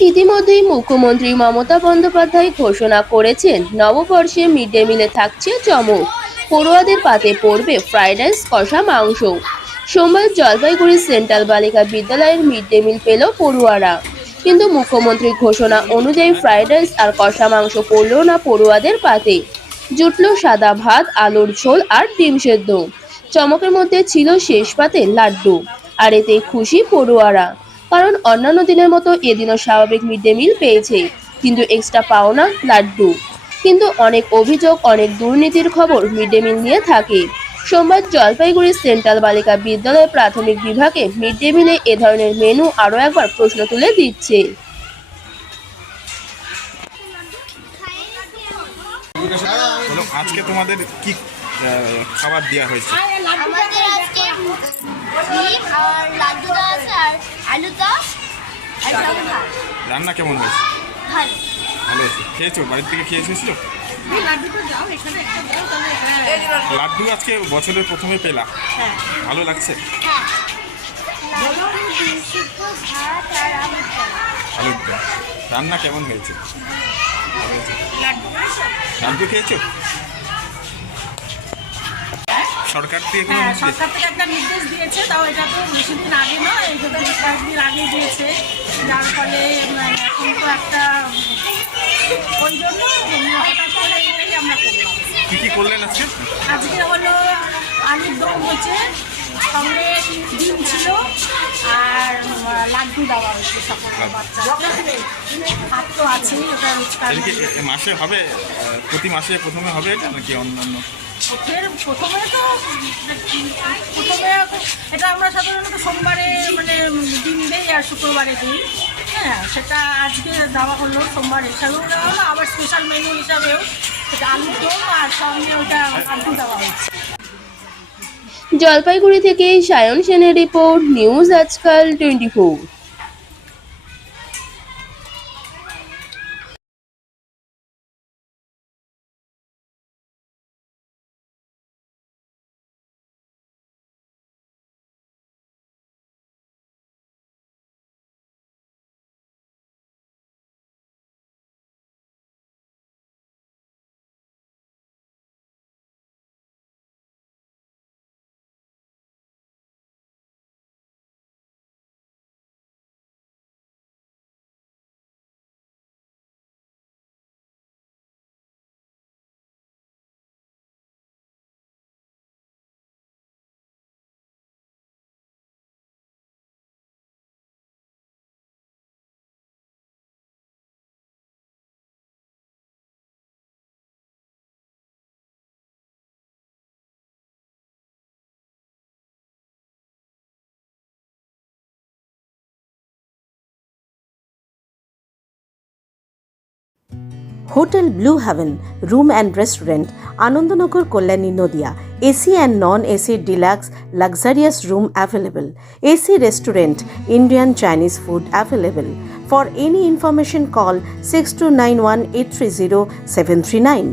ইতিমধ্যেই মুখ্যমন্ত্রী মমতা বন্দ্যোপাধ্যায় ঘোষণা করেছেন, নববর্ষে মিড ডে মিলে থাকছে চমক। পড়ুয়াদের পাতে পড়বে ফ্রাইড রাইস, কষা মাংস। সোমবার জলপাইগুড়ি সেন্ট্রাল বালিকা বিদ্যালয়ের মিড ডে মিল পেল পড়ুয়ারা, কিন্তু মুখ্যমন্ত্রীর ঘোষণা অনুযায়ী ফ্রাইড রাইস আর কষা মাংস পড়ল না পড়ুয়াদের পাতে। জুটল সাদা ভাত, আলুর ঝোল আর ডিম সেদ্ধ। চমকের মধ্যে ছিল শেষ পাতে লাড্ডু, আর এতে খুশি পড়ুয়ারা, কারণ অন্যান্য দিনের মতো এদিনও স্বাভাবিক মিড ডে মিল পেয়েছে, কিন্তু এক্সট্রা পাওনা লাড্ডু। কিন্তু অনেক অভিযোগ, অনেক দুর্নীতির খবর মিড ডে মিল নিয়ে থাকে। সোমবার জলপাইগুড়ি সেন্ট্রাল বালিকা বিদ্যালয় প্রাথমিক বিভাগে মিড ডে মিলে এ ধরনের মেনু আরও একবার প্রশ্ন তুলে দিচ্ছে। আজকে তোমাদের কি খাবার দেওয়া হয়েছে? আমাদের আজকে ডিম আর লাড্ডু দেওয়া আছে আর আলু চপ আর ডাল ভাত। রান্না কেমন হয়েছে? ভালো। ভালো হয়েছে। খেয়েছো? বাড়ির থেকে খেয়ে এসেছিল? লাড্ডু আজকে বছরের প্রথমে পেলা, ভালো লাগছে? হ্যাঁ, লাড্ডু, ডিম সিদ্ধ, ভাত আর আলুর চপ। আলুর দম। রান্না কেমন হয়েছে? ভালো হয়েছে। লাড্ডু খেয়েছো? সরকার থেকে কোনো নির্দেশ? সরকার থেকে একটা নির্দেশ দিয়েছে, তাও এটা তো বেশি দিন আগে নয়, এই তো বেশ কয়েকদিন আগে দিয়েছে, যার ফলে এখন তো একটা ওই জন্য হঠাৎ করে এটাই আমরা করলাম। কি কি করলেন আজকে? আজকে হলো আলুর দম হচ্ছে, সঙ্গে ডিম ছিল আর লাড্ডু দেওয়া হয়েছে সকল বাচ্চা। ভাত তো আছেই, ওটা রোজকার এটা কি মাসে হবে? প্রতি মাসে প্রথমে হবে এটা নাকি অন্যান্য? প্রথমে এটা আমরা সাধারণত সোমবারে ডিম দেই আর শুক্রবারে দিই। হ্যাঁ, সেটা আজকে দেওয়া হলো, সোমবার হিসাবেও দেওয়া হলো, আবার স্পেশাল মেনু হিসাবেও সেটা আলুর দম আর সঙ্গে ওটা লাড্ডু দেওয়া হচ্ছে। জলপাইগুড়ি থেকে সায়ন সেনের রিপোর্ট, নিউজ আজকাল 24। Hotel Blue Heaven Room and Restaurant, Anandanagar, Kollani, Nodia. AC and non-AC deluxe luxurious room available. AC restaurant, Indian Chinese food available. For any information call 6291 830 739.